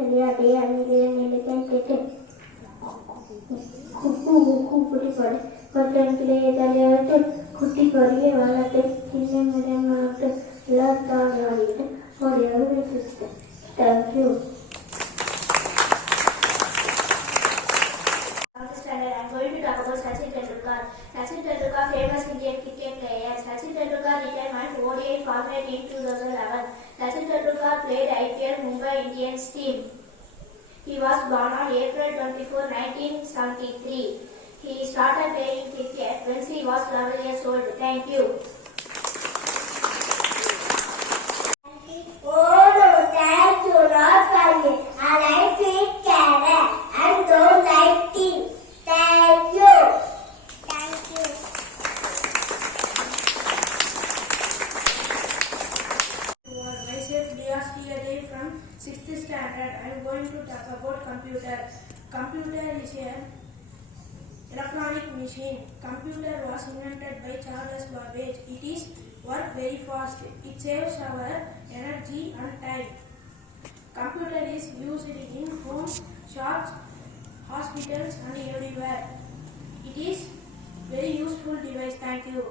விளையாட்டை அறிஞர் நிலைத்தான் கேட்டு உப்பு உப்பு பிடிப்பாடு கொட்டன் கிளையை தலையாட்டு குட்டி கொடியை வளர்த்து சின்ன மிடமாட்டு எல்லாத்தான் ஆடிட்டு ஒரு system. Thank you. I'm going to talk about Sachin Tendulkar. Sachin Tendulkar, famous Indian cricket player. Sachin Tendulkar retired ODI format in 2011. Sachin Tendulkar played IPL Mumbai Indians team. He was born on April 24, 1973. He started playing cricket when he was 12 years old. Thank you. Oh no, thank you, not for me. I like sweet carrot and don't like tea. Thank you. Thank you. Myself Dias Tiade from 6th standard. I am going to talk about computer. Computer is an electronic machine. Computer was invented by Charles Babbage. It is work very fast. It saves our energy and time. Computer is used in homes, shops, hospitals and everywhere. It is very useful device. Thank you.